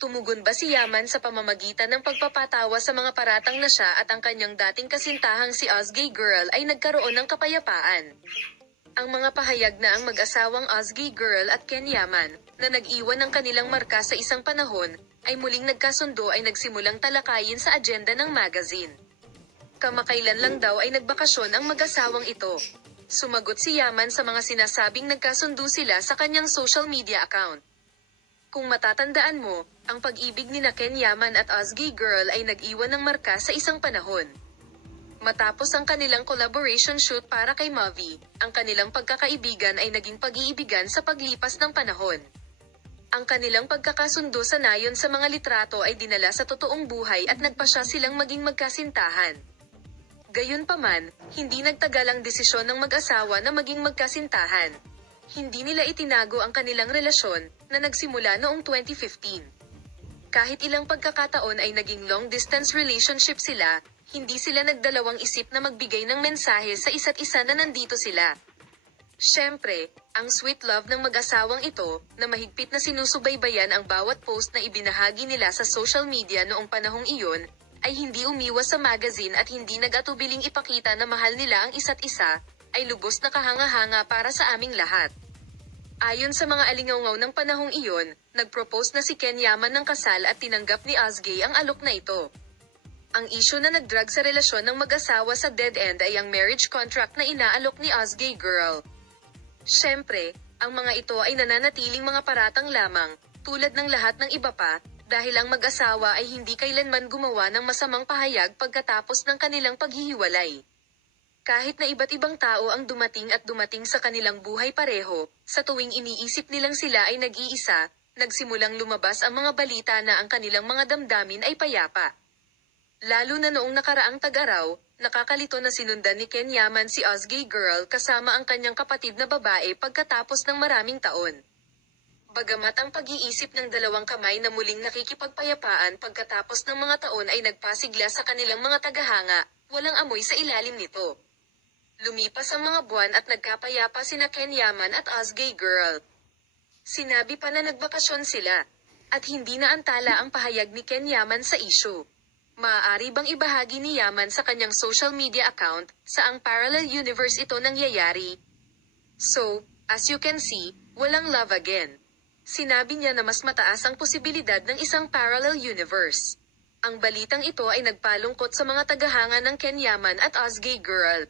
Tumugon ba si Yaman sa pamamagitan ng pagpapatawa sa mga paratang na siya at ang kanyang dating kasintahang si Ozgay Girl ay nagkaroon ng kapayapaan? Ang mga pahayag na ang mag-asawang Ozgay Girl at Ken Yaman, na nag-iwan ng kanilang marka sa isang panahon, ay muling nagkasundo ay nagsimulang talakayin sa agenda ng magazine. Kamakailan lang daw ay nagbakasyon ang mag-asawang ito. Sumagot si Yaman sa mga sinasabing nagkasundo sila sa kanyang social media account. Kung matatandaan mo, ang pag-ibig ni Ken Yaman at Ozgay Girl ay nag-iwan ng marka sa isang panahon. Matapos ang kanilang collaboration shoot para kay Mavi, ang kanilang pagkakaibigan ay naging pag-iibigan sa paglipas ng panahon. Ang kanilang pagkakasundo sa nayon sa mga litrato ay dinala sa totoong buhay at nagpasya silang maging magkasintahan. Gayunpaman, hindi nagtagal ang desisyon ng mag-asawa na maging magkasintahan. Hindi nila itinago ang kanilang relasyon, na nagsimula noong 2015. Kahit ilang pagkakataon ay naging long-distance relationship sila, hindi sila nagdalawang isip na magbigay ng mensahe sa isa't isa na nandito sila. Siyempre, ang sweet love ng mag-asawang ito, na mahigpit na sinusubaybayan ang bawat post na ibinahagi nila sa social media noong panahong iyon, ay hindi umiwas sa magazine at hindi nag-atubiling ipakita na mahal nila ang isa't isa, ay lubos na kahanga-hanga para sa aming lahat. Ayon sa mga alingaungaw ng panahong iyon, nag-propose na si Ken Yaman ng kasal at tinanggap ni Ozgay ang alok na ito. Ang isyu na nagdrag sa relasyon ng mag-asawa sa dead end ay ang marriage contract na inaalok ni Ozgay Girl. Siyempre, ang mga ito ay nananatiling mga paratang lamang, tulad ng lahat ng iba pa, dahil ang mag-asawa ay hindi kailanman gumawa ng masamang pahayag pagkatapos ng kanilang paghihiwalay. Kahit na iba't ibang tao ang dumating sa kanilang buhay pareho, sa tuwing iniisip nilang sila ay nag-iisa, nagsimulang lumabas ang mga balita na ang kanilang mga damdamin ay payapa. Lalo na noong nakaraang tag-araw, nakakalito na sinundan ni Ken Yaman si Ozgay Girl kasama ang kanyang kapatid na babae pagkatapos ng maraming taon. Bagamat ang pag-iisip ng dalawang kamay na muling nakikipagpayapaan pagkatapos ng mga taon ay nagpasigla sa kanilang mga tagahanga, walang amoy sa ilalim nito. Lumipas ang mga buwan at nagkapayapa sina Ken Yaman at Ozgay Girl. Sinabi pa na nagbakasyon sila, at hindi na antala ang pahayag ni Ken Yaman sa issue. Maaari bang ibahagi ni Yaman sa kanyang social media account, saang parallel universe ito nangyayari? So, as you can see, walang love again. Sinabi niya na mas mataas ang posibilidad ng isang parallel universe. Ang balitang ito ay nagpalungkot sa mga tagahanga ng Ken Yaman at Ozgay Girl.